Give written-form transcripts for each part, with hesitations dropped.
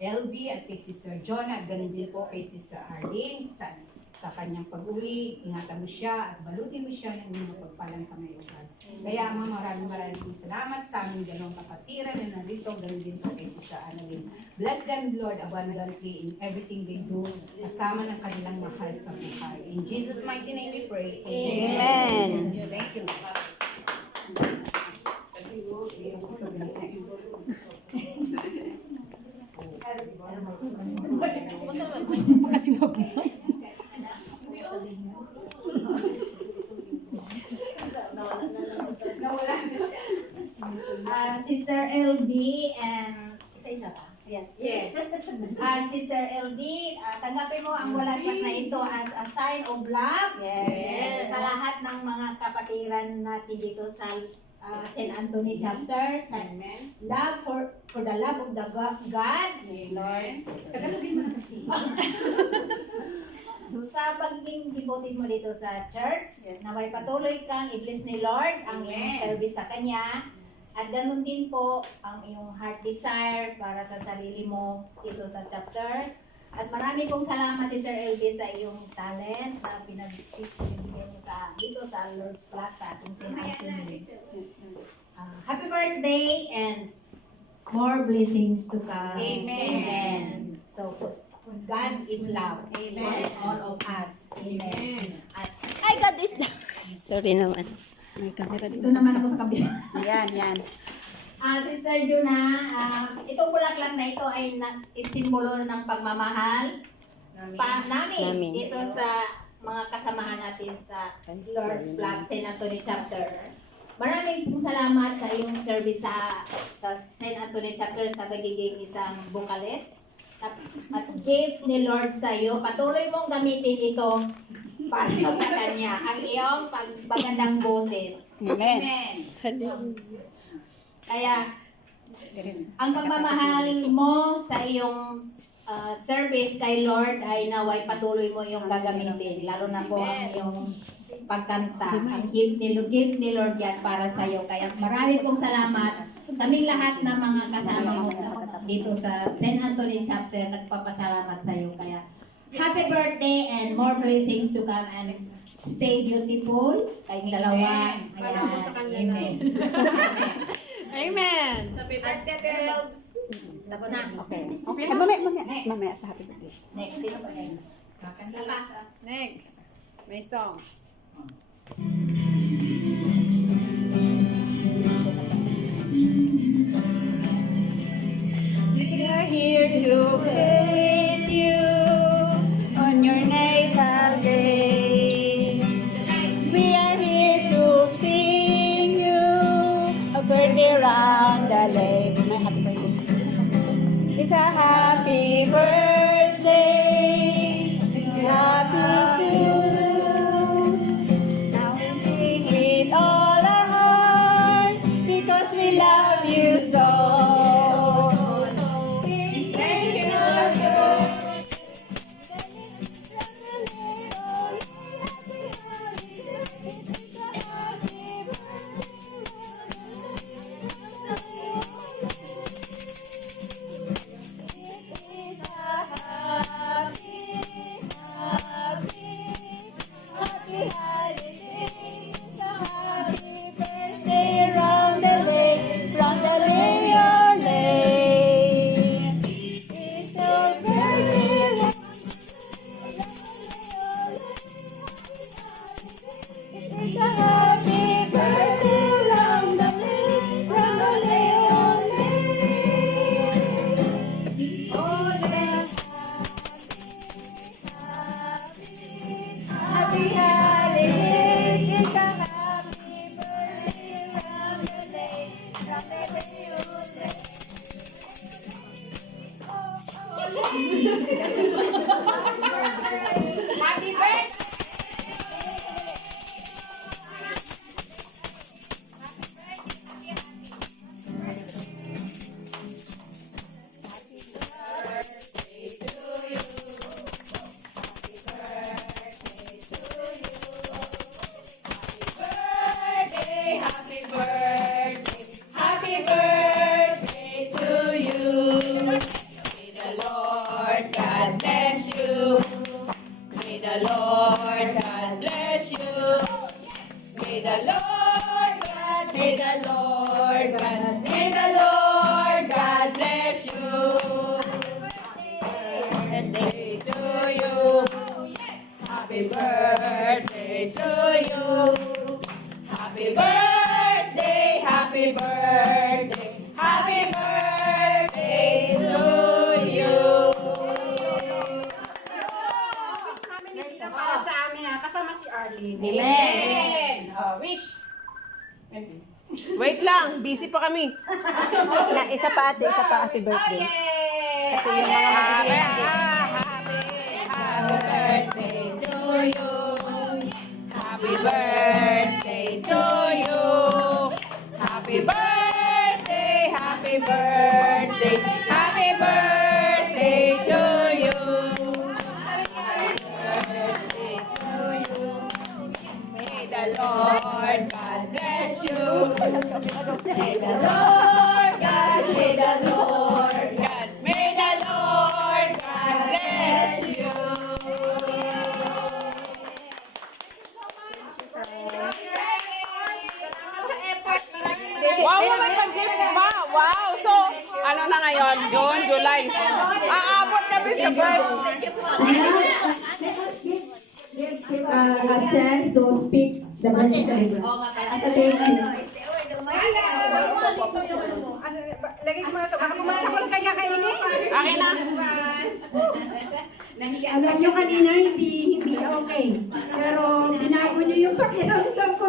LV at kay Sister Jonah at ganun din po kay Sister Arlene sa kanyang pag-uwi. Ingatan mo siya at balutin mo siya ng inyong pagpalang kamay, O God. Kaya Ama, maraming salamat sa aming dalawang kapatiran na narito, ganun din po kay Sister Annalyn. Bless them, Lord, abundantly in everything they do, kasama ng kanilang mahal sa buhay. In Jesus' mighty name we pray. Amen. Thank you. Kasi Sister LB and isa-isa pa. Yes. Sister LB, tanggapin mo ang bulaklak na ito as a sign of love. Yes. Sa lahat ng mga kapatiran natin dito sa St. Anthony chapter. Sa love for the love of the God. Lord. Tagalogin mo na kasi. Sa pagiging devoted mo dito sa church, naway patuloy kang i-bless ni Lord ang iyong service sa Kanya. At ganun din po ang iyong heart desire para sa sarili mo dito sa chapter. At marami pong salamat, Sister LB, sa iyong talent na pinagbigay mo dito sa Lord's Flat sa ating St. Anthony. Happy birthday and more blessings to come. Amen. So, God is love. Amen. For all of us. Amen. At Ay, God is Sorry naman. May camera ito naman ako sa kabila. Yan. Sister Juna, itong bulaklak na ito ay simbolo ng pagmamahal namin dito sa mga kasamahan natin sa Lord's Flag St. Anthony Chapter. Maraming pong salamat sa iyong service sa St. Anthony Chapter sa pagiging isang vocalist. At gift ni Lord sa iyo, patuloy mong gamitin ito para sa Kanya, ang iyong magandang boses. Amen. Kaya, ang pagmamahal mo sa iyong service kay Lord ay naway patuloy mo yung gagamitin. Lalo na po ang iyong pagkanta. Ang gift ni Lord yan para sa iyo. Kaya marami pong salamat. Kaming lahat ng mga kasama mo dito sa St. Anthony Chapter, nagpapasalamat sa iyo. Kaya, happy birthday and more blessings to come and stay beautiful. Kayong dalawa. Ayan. Amen. Amen. Happy birthday, girls. Tapos na. Okay. Mamaya sa happy birthday. Next, sino pa kayo? Kakanta pa. Next, may song. We are here to greet you on your natal day. We are here to sing you a birthday round the lake. May happy birthday. It's a happy birthday. Happy to you. Now we sing with all our hearts because we love you so. Happy birthday! Happy birthday to you. May the Wait lang, busy pa kami. Isa pa ate, happy birthday. Kasi yung mga Happy birthday to you. Happy birthday, happy birthday, happy birthday to you. May the Lord God bless you. May the Lord God, may the Lord God, may the Lord God bless you. Wow, may pag-gift pa. Wow. So, ano na ngayon? June, July. Aabot kami sa birthday. a chance to speak the birthday celebration. As a thank you. Lagi ko mga ito. Baka pumasok ko lang kaya kainin. Akin na. Alam nyo kanina, hindi okay. Pero binago nyo yung pakiramdam ko.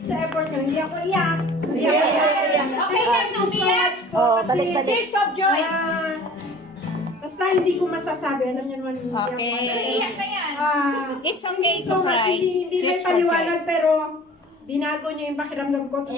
Sa effort nyo, hindi ako iyak. Okay lang, umiyak. Balik-balik. Tears of joy. Basta hindi ko masasabi. Alam nyo naman, hindi ako. Iyak na yan. It's okay So to much, cry. hindi may paliwanag, pero binago nyo yung pakiramdam ko.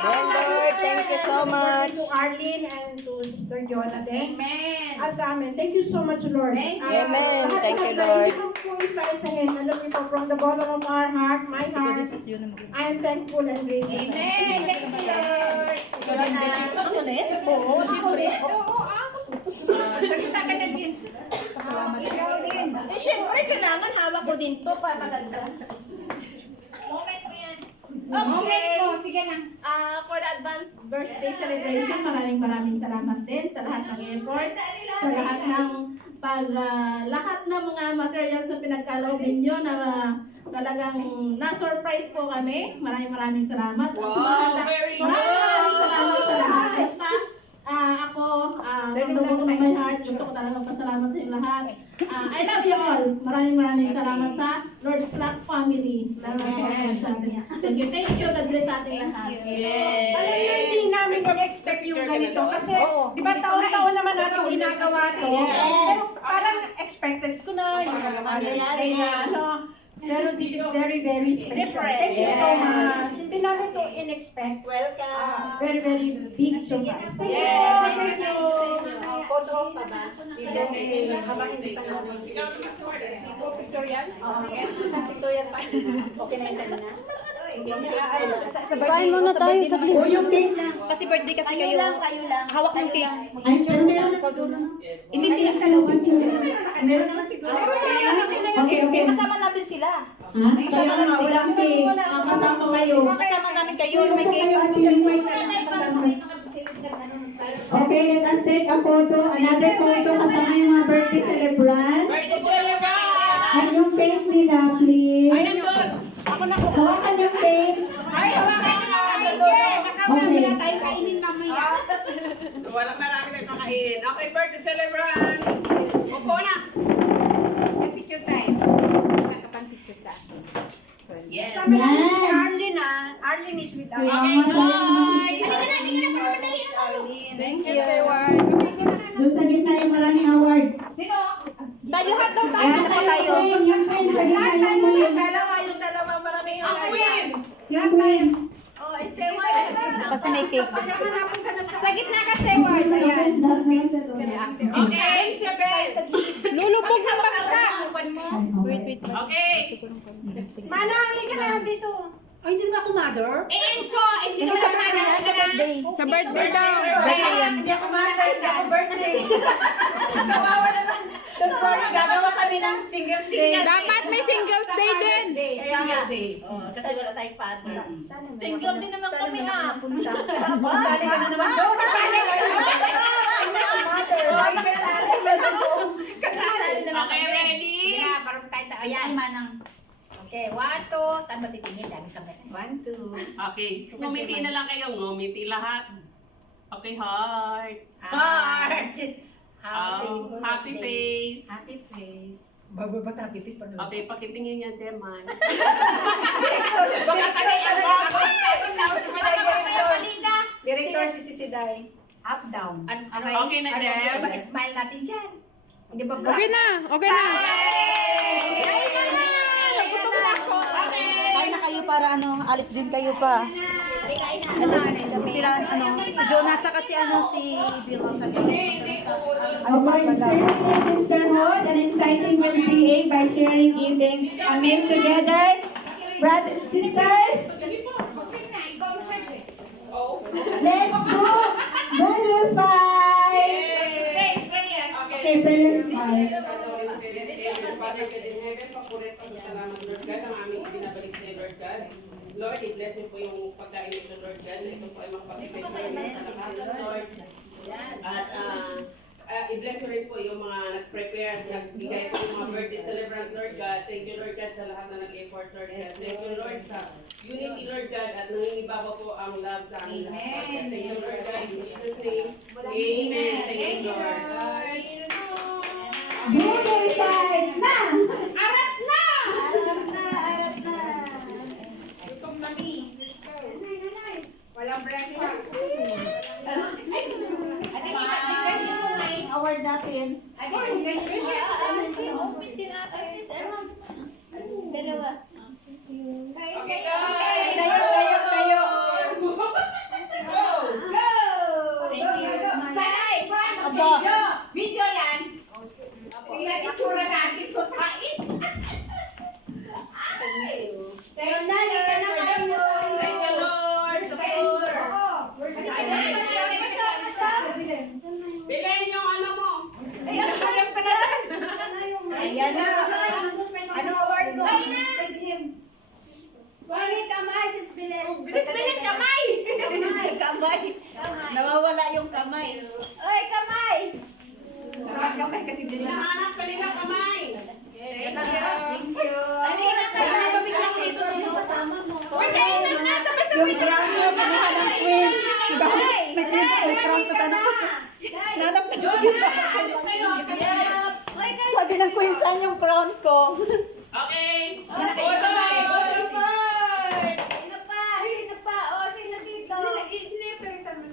Lord, thank you so much. To Arlene and to Sister Jonathan. Amen. At sa amin. Thank you so much, Lord. Thank you. Amen. Lahat Thank you, na Lord. hindi ko po isa-isahin. Alam niyo po, from the bottom of our heart, my heart, I am thankful and grateful. Amen. Thank you, Lord. Oo, siyempre. Salita ka na din. Ikaw din. Eh, siyempre, kailangan hawak ko din to para maganda. Moment mo yan. Moment mo. Sige na. For the advanced birthday celebration, maraming salamat din sa lahat ng effort, sa lahat ng lahat ng mga materials na pinagkaloobin nyo na talagang na-surprise po kami. Maraming salamat. At sa mga- very maraming salamat sa lahat. Basta, ako, from the bottom of my heart, gusto ko talagang pasalamat sa inyo lahat. I love you all. Maraming salamat sa Lord's Flock family. Thank you. God bless sa ating lahat. Alam niyo, Hindi namin expect yung ganito kasi di ba taon-taon naman natin ginagawa to. Pero parang expected ko na yung Mother's Day na ano. Pero this is very special. Thank you so much. Hindi namin to in-expect. Welcome. Very big surprise. Thank you. Photo pa ba? Pictorial pa. Okay na yung kanina. Kain muna tayo sa O yung cake lang. Kasi birthday kasi kayo. Kayo lang. Hawak ng cake. Ay, pero meron na siguro. Hindi sila. Meron naman siguro. Okay. Kasama natin sila. Ha? Kaya nga, walang cake. Nakasama kayo. Kasama namin kayo. Yung May cake. kayo at yung may kasama. Okay, let us take a photo. Another photo kasama yung mga birthday celebrant. Birthday celebrant! At yung cake nila, please. Ay, nandun! Ako na. Hawakan yung cake. Ay, hawakan mo na. Okay. Tayo kainin mamaya. Walang marami tayong kakainin. Okay, birthday celebrant! Upo na! Picture time. Wala ka pang picture sa akin. Yes. Sama namin si Arlene Arlene is with us. Okay, guys! Halika na para madali ako. Thank you. Doon sa gitna yung maraming award. Sino? Tayo hat daw tayo. Yung queen, yung queen, sa gitna yung queen. Yung dalawa, maraming Ang queen! Yung queen. Oh, Stewart. Kasi may cake. Hanapin ka na sa Sa gitna ka, Stewart. Ayan. Okay, Isabel! Lulubog ng basta. Wait. Okay! Mana, halika na dito. Ay, hindi ba ako mother? Enzo! Hindi ka sa mother. Sa birthday daw. Hindi ako mother, hindi ako birthday. Kawawa naman. Don't worry, gagawa kami ng singles day. Dapat may singles day din. Single day. Kasi wala tayong father. Single din naman kami ah. Sali ka na naman doon. Kasasali naman. Okay, ready? Yeah, parang kahit na. Ayan. Okay, 1, 2. Saan ba titingin? Dami kami. 1, 2. Okay, ngumiti na lang kayo. Ngumiti lahat. Okay, heart. Heart. Happy face. Happy face. Okay, pakitingin niya, Gemma. Director si Sisiday. Up, down. Okay na, Gem. Smile natin dyan. Hindi ba Okay na. Okay na. Kain na kayo para alis din kayo pa. Si Jonah at saka si Bill ang Our spiritual sisterhood and exciting will create by sharing, eating, a meal together. Brothers, sisters, let's go. Brother five. Okay, brother five. Father God in heaven, papulit ang salamat, Lord God, ang aming binabalik sa Lord God. Lord, i-bless niyo po yung pagkain nito, Lord God, na ito po ay magpapitay sa inyo sa lahat, Lord. At i-bless niyo rin po yung mga nag-prepare, nagbigay po yung mga birthday celebrant, Lord God. Thank you, Lord God, sa lahat na nag-effort, Lord God. Thank you, Lord, sa unity, Lord God, at nangingibabaw po ang love sa aming lahat. Thank you, Lord God, in Jesus' name. Amen. Thank you, Lord. Brother five na. Arat na! Walang breakfast. award natin. Tayo. Video yan. Tingnan itsura natin kung kain. Thank you, Lord. Support. Bilhin yung ano mo. Ayan na. Ano award mo? Bilis kamay. Kamay. Nawawala yung kamay. Kamay kasi din na. Hinahanap ka nila kamay. Thank you. Yung crown niyo, kinuha ng queen. May crown pa sana po. Nanap na. Sabi ng queen, saan yung crown ko? Okay. Photo.